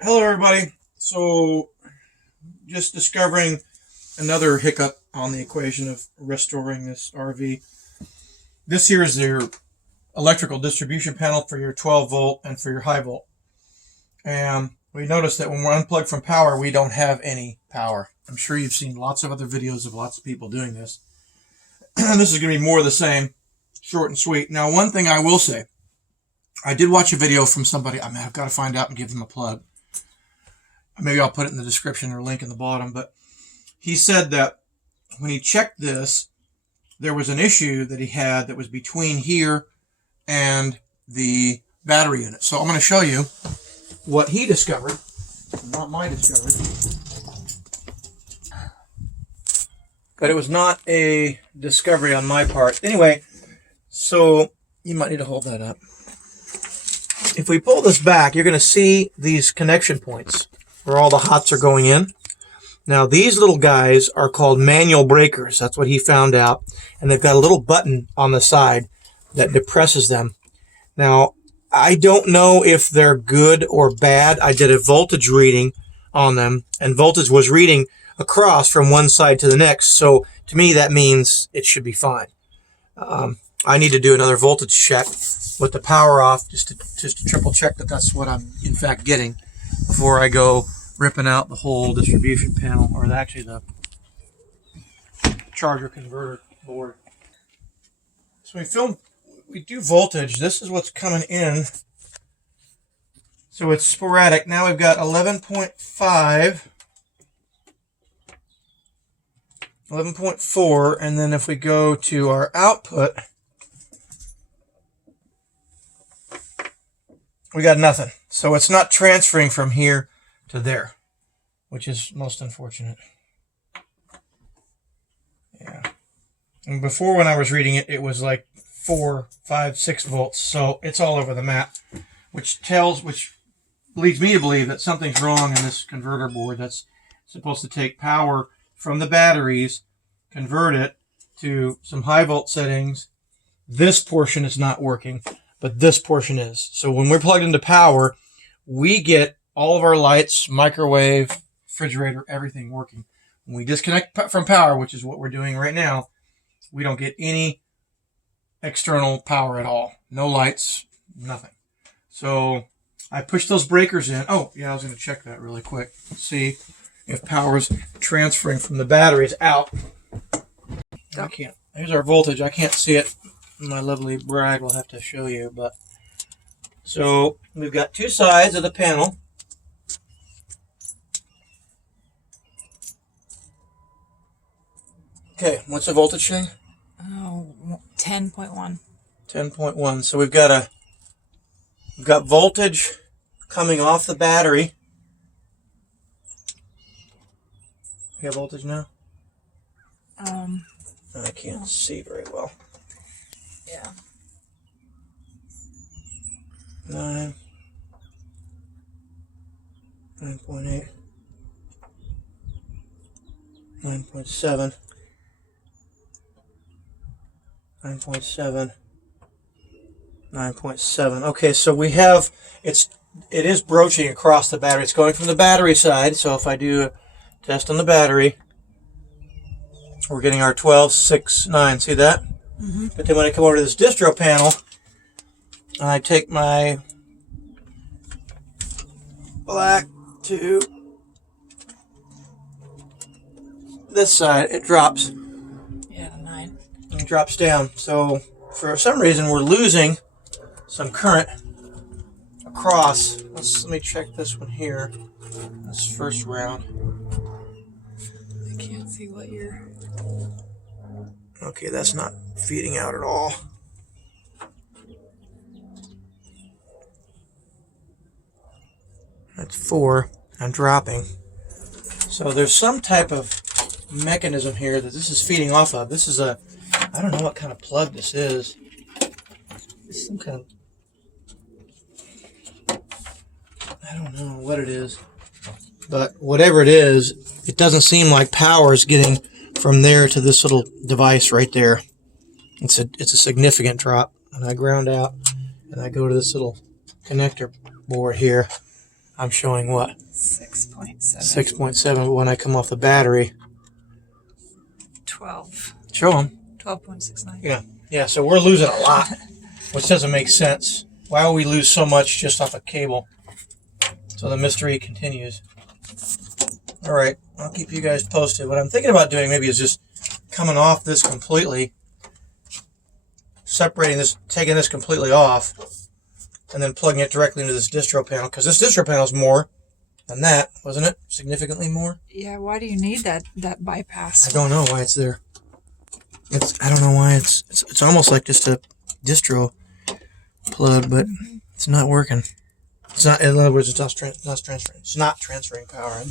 Hello, everybody. So, just discovering another hiccup on the equation of restoring this RV. This here is your electrical distribution panel for your 12 volt and for your high volt. And we noticed that when we're unplugged from power, we don't have any power. I'm sure you've seen lots of other videos of lots of people doing this. This is going to be more of the same, short and sweet. Now, one thing I will say, I did watch a video from somebody. I've got to find out and give them a plug. Maybe I'll put it in the description or link in the bottom. But he said that when he checked this, there was an issue that he had that was between here and the battery unit. So I'm going to show you what he discovered, not my discovery. But it was not a discovery on my part. Anyway, so you might need to hold that up. If we pull this back, you're going to see these connection points where all the hots are going in. Now, these little guys are called manual breakers. That's what he found out. And they've got a little button on the side that depresses them. Now, I don't know if they're good or bad. I did a voltage reading on them, and voltage was reading across from one side to the next. So, to me, that means it should be fine. I need to do another voltage check with the power off just to triple check that that's what I'm, in fact, getting before I go ripping out the whole distribution panel, or actually the charger converter board. So we do voltage. This is what's coming in. So it's sporadic. Now we've got 11.5, 11.4, and then if we go to our output, we got nothing. So it's not transferring from here to there, which is most unfortunate. Yeah. And before, when I was reading it, it was like 4, 5, 6 volts. So it's all over the map, which leads me to believe that something's wrong in this converter board that's supposed to take power from the batteries, convert it to some high volt settings. This portion is not working, but this portion is. So when we're plugged into power, we get all of our lights, microwave, refrigerator, everything working. When we disconnect from power, which is what we're doing right now, we don't get any external power at all. No lights, nothing. So I pushed those breakers in. Oh, yeah, I was going to check that really quick. See if power's transferring from the batteries out. I can't. Here's our voltage. I can't see it. My lovely brag will have to show you, but so we've got two sides of the panel. Okay, what's the voltage saying? Oh, 10.1. 10.1. So we've got voltage coming off the battery. You have voltage now? I can't see very well. Yeah. 9.8, 9.7, 9.7, 9.7. Okay, so we have it is broaching across the battery. It's going from the battery side. So if I do a test on the battery, we're getting our 12, 6, 9. See that? Mm-hmm. But then when I come over to this distro panel, and I take my black to this side, it drops. Yeah, 9. It drops down. So for some reason, we're losing some current across. Let me check this one here. This first round. I can't see what you're... Okay, that's not feeding out at all. That's 4. I'm dropping. So there's some type of mechanism here that this is feeding off of. This is I don't know what kind of plug this is. It's some kind of, I don't know what it is. But whatever it is, it doesn't seem like power is getting from there to this little device right there. It's a significant drop. And I ground out, and I go to this little connector board here. I'm showing what? 6.7. 6.7. But when I come off the battery, 12. show them. 12.69. Yeah. Yeah, so we're losing a lot, which doesn't make sense. Why would we lose so much just off a cable? So the mystery continues. All right, I'll keep you guys posted. What I'm thinking about doing maybe is just coming off this completely, separating this, taking this completely off, and then plugging it directly into this distro panel, because this distro panel is more than that, wasn't it? Significantly more? Yeah, why do you need that bypass? I don't know why it's there. I don't know why it's almost like just a distro plug, but it's not working. It's not, in other words, it's not transferring. It's not transferring power.